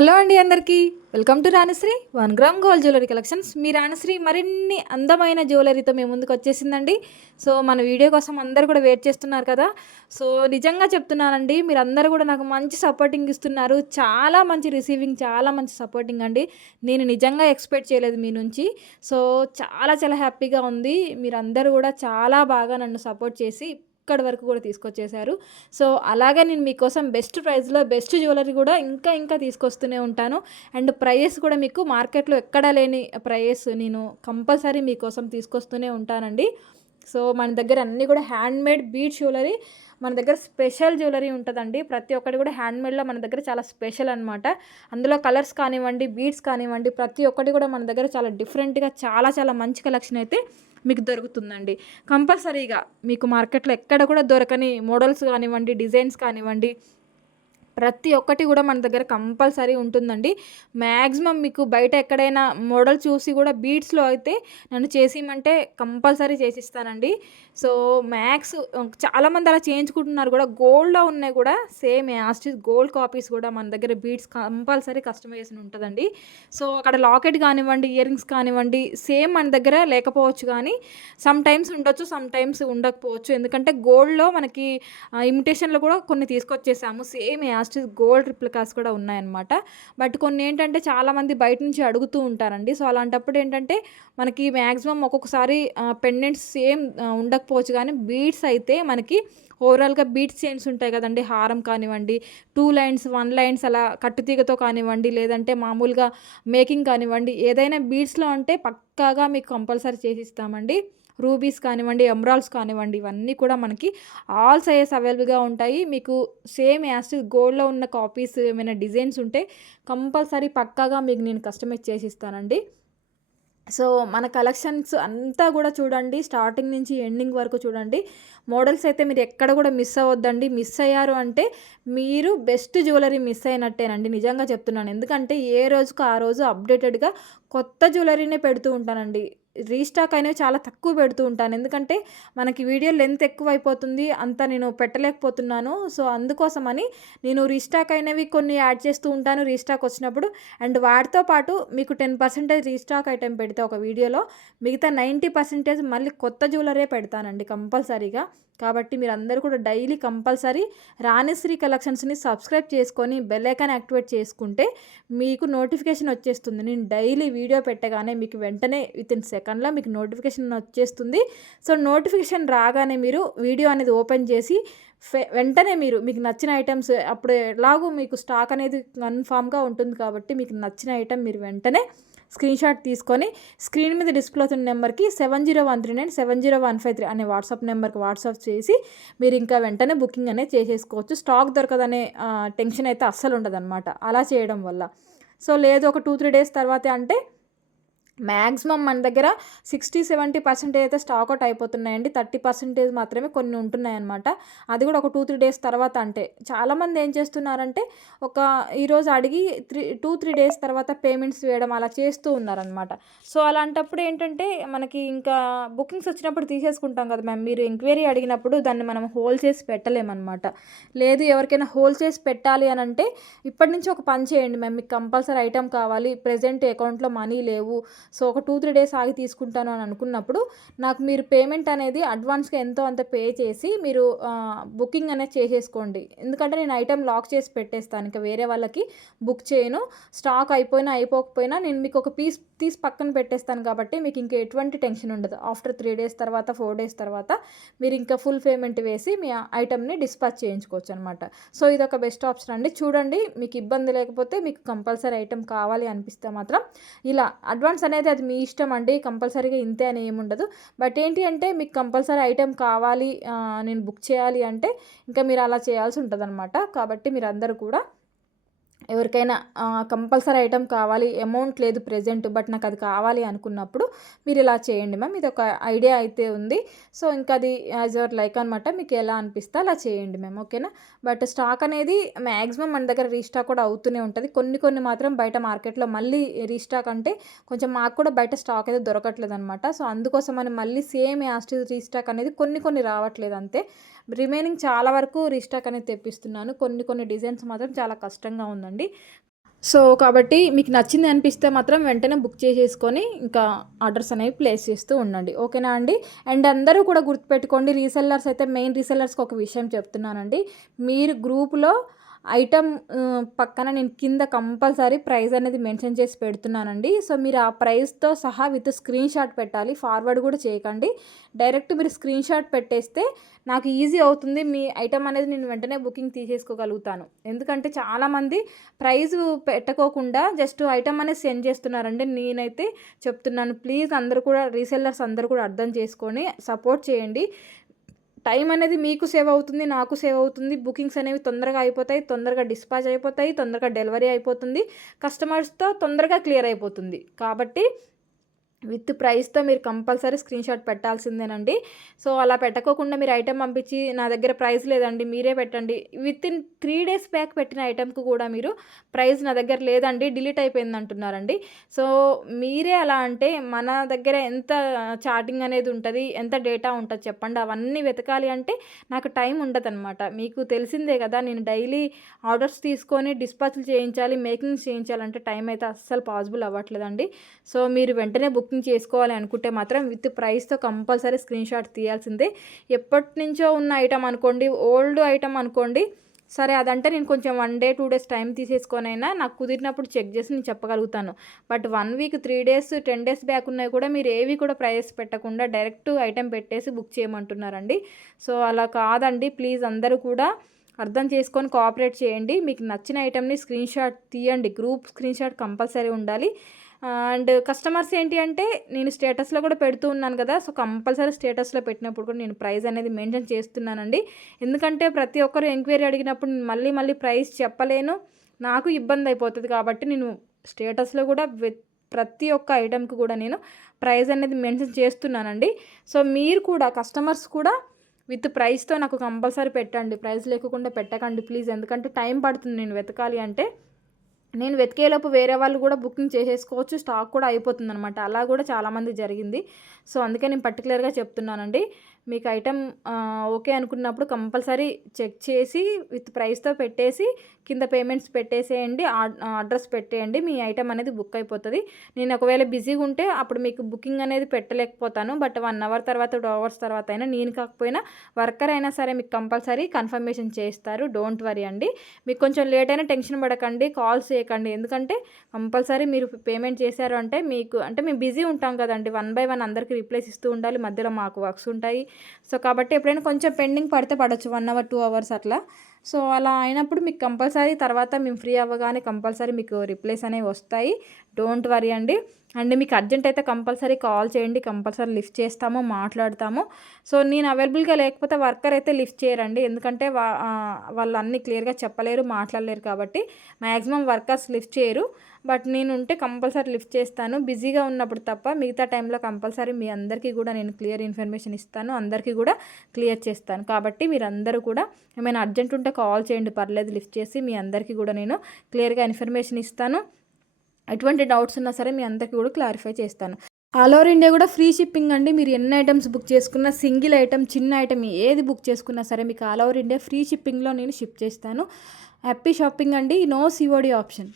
Hello అండి అందరికీ welcome to Ranishree 1 gram gold jewellery collections. మీ రాణిశ్రీ మరిన్ని అందమైన జ్యువెలరీతో మేము ముందుకు వచ్చేసిందండి. సో మన వీడియో కోసం అందరూ కూడా వెయిట్ చేస్తున్నారు కదా. సో నిజంగా చెప్తున్నానండి, మీరు అందరూ కూడా నాకు మంచి సపోర్టింగ్ ఇస్తున్నారు. చాలా మంచి రిసీవింగ్, చాలా మంచి సపోర్టింగ్ అండి. నేను నిజంగా ఎక్స్పెక్ట్ చేయలేదు మీ నుంచి. సో చాలా చాలా హ్యాపీగా ఉంది. మీరందరూ కూడా చాలా బాగా నన్ను సపోర్ట్ చేసి ఇక్కడి వరకు కూడా తీసుకొచ్చేసారు. సో అలాగే నేను మీకోసం బెస్ట్ ప్రైస్లో బెస్ట్ జ్యువెలరీ కూడా ఇంకా ఇంకా తీసుకొస్తూనే ఉంటాను. అండ్ ప్రైస్ కూడా మీకు మార్కెట్లో ఎక్కడా లేని ప్రైస్ నేను కంపల్సరీ మీకోసం తీసుకొస్తూనే ఉంటానండి. సో మన దగ్గర అన్నీ కూడా హ్యాండ్మేడ్ బీడ్ జ్యువెలరీ, మన దగ్గర స్పెషల్ జ్యువెలరీ ఉంటుందండి. ప్రతి ఒక్కటి కూడా హ్యాండ్మేడ్లో మన దగ్గర చాలా స్పెషల్ అనమాట. అందులో కలర్స్ కానివ్వండి, బీడ్స్ కానివ్వండి, ప్రతి ఒక్కటి కూడా మన దగ్గర చాలా డిఫరెంట్గా చాలా చాలా మంచి కలెక్షన్ అయితే మీకు దొరుకుతుందండి. కంపల్సరీగా మీకు మార్కెట్లో ఎక్కడ కూడా దొరకని మోడల్స్ కానివ్వండి, డిజైన్స్ కానివ్వండి, ప్రతి ఒక్కటి కూడా మన దగ్గర కంపల్సరీ ఉంటుందండి. మ్యాక్సిమం మీకు బయట ఎక్కడైనా మోడల్ చూసి కూడా బీడ్స్లో అయితే నన్ను చేసిమంటే కంపల్సరీ చేసిస్తానండి. సో చాలామంది అలా చేయించుకుంటున్నారు కూడా. గోల్డ్లో ఉన్నాయి కూడా సేమ్ యాస్టిస్ గోల్డ్ కాపీస్ కూడా మన దగ్గర బీడ్స్ కంపల్సరీ కస్టమైజేషన్ ఉంటుందండి. సో అక్కడ లాకెట్ కానివ్వండి, ఇయర్ రింగ్స్ కానివ్వండి, సేమ్ మన దగ్గర లేకపోవచ్చు, కానీ సమ్ టైమ్స్ ఉండొచ్చు, సమ్ టైమ్స్ ఉండకపోవచ్చు. ఎందుకంటే గోల్డ్లో మనకి ఇమిటేషన్లో కూడా కొన్ని తీసుకొచ్చేసాము. సేమ్ యాస్టిస్ గోల్డ్ రిప్లికాస్ కూడా ఉన్నాయన్నమాట. బట్ కొన్ని ఏంటంటే చాలామంది బయట నుంచి అడుగుతూ ఉంటారండి. సో అలాంటప్పుడు ఏంటంటే మనకి మ్యాక్సిమం ఒక్కొక్కసారి పెండెంట్స్ సేమ్ ఉండకపోవచ్చు, కానీ బీడ్స్ అయితే మనకి ఓవరాల్గా బీడ్స్ చైన్స్ ఉంటాయి కదండి. హారం కానివ్వండి, 2 లైన్స్ 1 లైన్స్ అలా కట్టుతీగతో కానివ్వండి, లేదంటే మామూలుగా మేకింగ్ కానివ్వండి, ఏదైనా బీడ్స్లో అంటే పక్కాగా మీకు కంపల్సరీ చేసిస్తామండి. రూబీస్ కానివ్వండి, ఎమరాల్డ్స్ కానివ్వండి, ఇవన్నీ కూడా మనకి ఆల్ సైజెస్ అవైలబుల్గా ఉంటాయి. మీకు సేమ్ యాస్టిస్ గోల్డ్లో ఉన్న కాపీస్ ఏమైనా డిజైన్స్ ఉంటే కంపల్సరీ పక్కాగా మీకు నేను కస్టమైజ్ చేసిస్తానండి. సో మన కలెక్షన్స్ అంతా కూడా చూడండి, స్టార్టింగ్ నుంచి ఎండింగ్ వరకు చూడండి. మోడల్స్ అయితే మీరు ఎక్కడ కూడా మిస్ అవ్వద్దండి. మిస్ అయ్యారు అంటే మీరు బెస్ట్ జ్యువెలరీ మిస్ అయినట్టేనండి, నిజంగా చెప్తున్నాను. ఎందుకంటే ఏ రోజుకు ఆ రోజు అప్డేటెడ్గా కొత్త జ్యువెలరీనే పెడుతూ ఉంటానండి. రీస్టాక్ అనేవి చాలా తక్కువ పెడుతూ ఉంటాను, ఎందుకంటే మనకి వీడియో లెంత్ ఎక్కువ అయిపోతుంది, అంత నేను పెట్టలేకపోతున్నాను. సో అందుకోసమని నేను రీస్టాక్ అయినవి కొన్ని యాడ్ చేస్తూ ఉంటాను రీస్టాక్ వచ్చినప్పుడు. అండ్ వాటితో పాటు మీకు 10% రీస్టాక్ ఐటెం పెడితే ఒక వీడియోలో, మిగతా 90% మళ్ళీ కొత్త జ్యువెలరీ పెడతానండి కంపల్సరీగా. కాబట్టి మీరందరూ కూడా డైలీ కంపల్సరీ రాణిశ్రీ కలెక్షన్స్ని సబ్స్క్రైబ్ చేసుకొని బెల్ ఐకాన్ యాక్టివేట్ చేసుకుంటే మీకు నోటిఫికేషన్ వచ్చేస్తుంది. నేను డైలీ వీడియో పెట్టగానే మీకు వెంటనే వితిన్ సెకండ్లో మీకు నోటిఫికేషన్ వచ్చేస్తుంది. సో నోటిఫికేషన్ రాగానే మీరు వీడియో అనేది ఓపెన్ చేసి వెంటనే మీకు నచ్చిన ఐటమ్స్, అప్పుడు ఎలాగూ మీకు స్టాక్ అనేది కన్ఫామ్గా ఉంటుంది కాబట్టి మీకు నచ్చిన ఐటమ్ మీరు వెంటనే స్క్రీన్షాట్ తీసుకొని స్క్రీన్ మీద డిస్ప్లే అవుతున్న నెంబర్కి 7013970153 అనే వాట్సాప్ నెంబర్కి వాట్సాప్ చేసి మీరు ఇంకా వెంటనే బుకింగ్ అనేది చేసేసుకోవచ్చు. స్టాక్ దొరకదనే టెన్షన్ అయితే అస్సలు ఉండదన్నమాట అలా చేయడం వల్ల. సో లేదు ఒక 2-3 డేస్ తర్వాత అంటే మ్యాక్సిమం మన దగ్గర 60-70% అయితే స్టాక్ అవుట్ అయిపోతున్నాయండి. 30% మాత్రమే కొన్ని ఉంటున్నాయన్నమాట. అది కూడా ఒక 2-3 డేస్ తర్వాత. అంటే చాలామంది ఏం చేస్తున్నారంటే ఈరోజు అడిగి 2-3 డేస్ తర్వాత పేమెంట్స్ వేయడం అలా చేస్తూ ఉన్నారనమాట. సో అలాంటప్పుడు ఏంటంటే మనకి ఇంకా బుకింగ్స్ వచ్చినప్పుడు తీసేసుకుంటాం కదా మ్యామ్. మీరు ఎంక్వైరీ అడిగినప్పుడు దాన్ని మనం హోల్డ్ చేసి పెట్టలేమన్నమాట. లేదు ఎవరికైనా హోల్డ్ చేసి పెట్టాలి అని అంటే ఇప్పటి నుంచి ఒక పని చేయండి మ్యామ్. మీకు కంపల్సరీ ఐటమ్ కావాలి, ప్రెజెంట్ అకౌంట్లో మనీ లేవు, సో ఒక 2-3 డేస్ ఆగి తీసుకుంటాను అని అనుకున్నప్పుడు నాకు మీరు పేమెంట్ అనేది అడ్వాన్స్గా ఎంతో అంత పే చేసి మీరు బుకింగ్ అనేది చేసేసుకోండి. ఎందుకంటే నేను ఐటెం లాక్ చేసి పెట్టేస్తాను, ఇంకా వేరే వాళ్ళకి బుక్ చేయను. స్టాక్ అయిపోయినా అయిపోకపోయినా నేను మీకు ఒక పీస్ తీసి పక్కన పెట్టేస్తాను కాబట్టి మీకు ఇంకా ఎటువంటి టెన్షన్ ఉండదు. ఆఫ్టర్ 3 డేస్ తర్వాత 4 డేస్ తర్వాత మీరు ఇంకా ఫుల్ పేమెంట్ వేసి మీ ఐటెంని డిస్పాచ్ చేయించుకోవచ్చు అనమాట. సో ఇది ఒక బెస్ట్ ఆప్షన్ అండి. చూడండి, మీకు ఇబ్బంది లేకపోతే మీకు కంపల్సరీ ఐటెం కావాలి అనిపిస్తే మాత్రం ఇలా అడ్వాన్స్ అనేది అది మీ ఇష్టం అండి. కంపల్సరీగా ఇంతే అని ఏముండదు. బట్ ఏంటి అంటే మీకు కంపల్సరీ ఐటెం కావాలి, నేను బుక్ చేయాలి అంటే ఇంకా మీరు అలా చేయాల్సి ఉంటుంది అనమాట. కాబట్టి మీరు అందరూ కూడా ఎవరికైనా కంపల్సరీ ఐటెం కావాలి, అమౌంట్ లేదు ప్రెజెంట్, బట్ నాకు అది కావాలి అనుకున్నప్పుడు మీరు ఇలా చేయండి మ్యామ్. ఇది ఒక ఐడియా అయితే ఉంది. సో ఇంకా అది యాజ్ యువర్ లైక్ అనమాట. మీకు ఎలా అనిపిస్తే అలా చేయండి మ్యామ్, ఓకేనా. బట్ స్టాక్ అనేది మ్యాక్సిమం మన దగ్గర రీస్టాక్ కూడా అవుతూనే ఉంటుంది. కొన్ని మాత్రం బయట మార్కెట్లో మళ్ళీ రీస్టాక్ అంటే కొంచెం మాకు కూడా బయట స్టాక్ అయితే దొరకట్లేదు అనమాట. సో అందుకోసమని మళ్ళీ సేమ్ యాస్టిస్ రీస్టాక్ అనేది కొన్ని రావట్లేదు అంతే. రిమైనింగ్ చాలా వరకు రీస్టాక్ అనేది తెప్పిస్తున్నాను. కొన్ని డిజైన్స్ మాత్రం చాలా కష్టంగా ఉందండి. సో కాబట్టి మీకు నచ్చింది అనిపిస్తే మాత్రం వెంటనే బుక్ చేసేసుకొని ఇంకా ఆర్డర్స్ అనేవి ప్లేస్ చేస్తూ ఉండండి. ఓకేనా అండి? అండ్ అందరూ కూడా గుర్తుపెట్టుకోండి, రీసెల్లర్స్ అయితే మెయిన్ రీసెల్లర్స్కి ఒక విషయం చెప్తున్నానండి. మీరు గ్రూప్లో ఐటమ్ పక్కన నేను కింద కంపల్సరీ ప్రైస్ అనేది మెన్షన్ చేసి పెడుతున్నానండి. సో మీరు ఆ ప్రైస్తో సహా విత్ స్క్రీన్ షాట్ పెట్టాలి. ఫార్వర్డ్ కూడా చేయకండి. డైరెక్ట్ మీరు స్క్రీన్ షాట్ పెట్టేస్తే నాకు ఈజీ అవుతుంది. మీ ఐటమ్ అనేది నేను వెంటనే బుకింగ్ తీసేసుకోగలుగుతాను. ఎందుకంటే చాలామంది ప్రైస్ పెట్టకోకుండా జస్ట్ ఐటమ్ అనేది సెండ్ చేస్తున్నారండి. నేనైతే చెప్తున్నాను, ప్లీజ్ అందరూ కూడా రీసెల్లర్స్ అందరూ కూడా అర్థం చేసుకొని సపోర్ట్ చేయండి. టైం అనేది మీకు సేవ్ అవుతుంది, నాకు సేవ్ అవుతుంది. బుకింగ్స్ అనేవి తొందరగా అయిపోతాయి, తొందరగా డిస్పాచ్ అయిపోతాయి, తొందరగా డెలివరీ అయిపోతుంది, కస్టమర్స్తో తొందరగా క్లియర్ అయిపోతుంది. కాబట్టి విత్ ప్రైస్తో మీరు కంపల్సరీ స్క్రీన్ షాట్ పెట్టాల్సిందేనండి. సో అలా పెట్టకోకుండా మీరు ఐటెం పంపించి నా దగ్గర ప్రైస్ లేదండి మీరే పెట్టండి, విత్ ఇన్ 3 days బ్యాక్ పెట్టిన ఐటెంకు కూడా మీరు ప్రైస్ నా దగ్గర లేదండి డిలీట్ అయిపోయింది అంటున్నారండి. సో మీరే అలా అంటే మన దగ్గర ఎంత చాటింగ్ అనేది ఉంటుంది, ఎంత డేటా ఉంటుంది చెప్పండి. అవన్నీ వెతకాలి అంటే నాకు టైం ఉండదన్నమాట. మీకు తెలిసిందే కదా, నేను డైలీ ఆర్డర్స్ తీసుకొని డిస్పాచ్లు చేయించాలి, మేకింగ్స్ చేయించాలంటే టైం అయితే అస్సలు పాసిబుల్ అవ్వట్లేదండి. సో మీరు వెంటనే బుకింగ్ చేసుకోవాలి అనుకుంటే మాత్రం విత్ ప్రైస్తో కంపల్సరీ స్క్రీన్ షాట్ తీయాల్సిందే. ఎప్పటి నుంచో ఉన్న ఐటమ్ అనుకోండి, ఓల్డ్ ఐటమ్ అనుకోండి, సరే అదంటే నేను కొంచెం 1 day 2 days టైం తీసేసుకొనైనా నాకు కుదిరినప్పుడు చెక్ చేసి నేను చెప్పగలుగుతాను. But 1 week 3 days 10 days back ఉన్నాయి కూడా మీరు ఏవి కూడా ప్రైస్ పెట్టకుండా డైరెక్ట్ ఐటెం పెట్టేసి బుక్ చేయమంటున్నారండి. సో అలా కాదండి, ప్లీజ్ అందరూ కూడా అర్థం చేసుకొని కోఆపరేట్ చేయండి. మీకు నచ్చిన ఐటెంని స్క్రీన్ షాట్ తీయండి, గ్రూప్ స్క్రీన్ షాట్ కంపల్సరీ ఉండాలి. అండ్ కస్టమర్స్ ఏంటి అంటే నేను స్టేటస్లో కూడా పెడుతూ ఉన్నాను కదా, సో కంపల్సరీ స్టేటస్లో పెట్టినప్పుడు కూడా నేను ప్రైస్ అనేది మెన్షన్ చేస్తున్నానండి. ఎందుకంటే ప్రతి ఒక్కరు ఎంక్వైరీ అడిగినప్పుడు నేను మళ్ళీ మళ్ళీ ప్రైస్ చెప్పలేను, నాకు ఇబ్బంది అయిపోతుంది. కాబట్టి నేను స్టేటస్లో కూడా ప్రతి ఒక్క ఐటెంకి కూడా నేను ప్రైస్ అనేది మెన్షన్ చేస్తున్నానండి. సో మీరు కూడా కస్టమర్స్ కూడా విత్ ప్రైస్తో నాకు కంపల్సరీ పెట్టండి, ప్రైస్ లేకుండా పెట్టకండి ప్లీజ్. ఎందుకంటే టైం పడుతుంది నేను వెతకాలి అంటే. నేను వెతికేలోపు వేరే వాళ్ళు కూడా బుకింగ్ చేసేసుకోవచ్చు, స్టాక్ కూడా అయిపోతుంది అనమాట. అలా కూడా చాలామంది జరిగింది. సో అందుకే నేను పర్టికులర్గా చెప్తున్నానండి. మీకు ఐటమ్ ఓకే అనుకున్నప్పుడు కంపల్సరీ చెక్ చేసి విత్ ప్రైస్తో పెట్టేసి కింద పేమెంట్స్ పెట్టేసేయండి, అడ్రస్ పెట్టేయండి, మీ ఐటమ్ అనేది బుక్ అయిపోతుంది. నేను ఒకవేళ బిజీగా ఉంటే అప్పుడు మీకు బుకింగ్ అనేది పెట్టలేకపోతాను. బట్ 1 hour తర్వాత 2 hours తర్వాత అయినా, నేను కాకపోయినా వర్కర్ అయినా సరే మీకు కంపల్సరీ కన్ఫర్మేషన్ చేస్తారు. డోంట్ వరీ అండి. మీకు కొంచెం లేట్ అయినా టెన్షన్ పడకండి, కాల్స్ చేయకండి. ఎందుకంటే కంపల్సరీ మీరు పేమెంట్ చేశారు అంటే మీకు అంటే మేము బిజీ ఉంటాం కదండి, 1 by 1 అందరికీ రిప్లైస్ ఇస్తూ ఉండాలి, మధ్యలో మాకు వర్క్స్ ఉంటాయి. సో కాబట్టి ఎప్పుడైనా కొంచెం పెండింగ్ పడితే పడవచ్చు 1 hour 2 hours అట్లా. సో అలా అయినప్పుడు మీకు కంపల్సరీ తర్వాత మేము ఫ్రీ అవ్వగానే కంపల్సరీ మీకు రిప్లైస్ అనేవి వస్తాయి. డోంట్ వరీ అండి. అండ్ మీకు అర్జెంట్ అయితే కంపల్సరీ కాల్ చేయండి, కంపల్సరీ లిఫ్ట్ చేస్తాము, మాట్లాడతాము. సో నేను అవైలబుల్గా లేకపోతే వర్కర్ అయితే లిఫ్ట్ చేయరండి, ఎందుకంటే వాళ్ళు అన్నీ క్లియర్గా చెప్పలేరు, మాట్లాడలేరు. కాబట్టి మ్యాక్సిమం వర్కర్స్ లిఫ్ట్ చేయరు. బట్ నేను ఉంటే కంపల్సరీ లిఫ్ట్ చేస్తాను, బిజీగా ఉన్నప్పుడు తప్ప. మిగతా టైంలో కంపల్సరీ మీ అందరికీ కూడా నేను క్లియర్ ఇన్ఫర్మేషన్ ఇస్తాను, అందరికీ కూడా క్లియర్ చేస్తాను. కాబట్టి మీరు అందరూ కూడా ఏమైనా అర్జెంట్ ఉంటే కాల్ చేయండి, పర్లేదు, లిఫ్ట్ చేసి మీ అందరికీ కూడా నేను క్లియర్గా ఇన్ఫర్మేషన్ ఇస్తాను. ఎటువంటి డౌట్స్ ఉన్నా సరే మీ అందరికీ కూడా క్లారిఫై చేస్తాను. ఆల్ ఓవర్ ఇండియా కూడా ఫ్రీ షిప్పింగ్ అండి. మీరు ఎన్ని ఐటమ్స్ బుక్ చేసుకున్నా, సింగిల్ ఐటమ్ చిన్న ఐటమ్ ఏది బుక్ చేసుకున్నా సరే మీకు ఆల్ ఓవర్ ఇండియా ఫ్రీ షిప్పింగ్లో నేను షిప్ చేస్తాను. హ్యాపీ షాపింగ్ అండి. No COD option.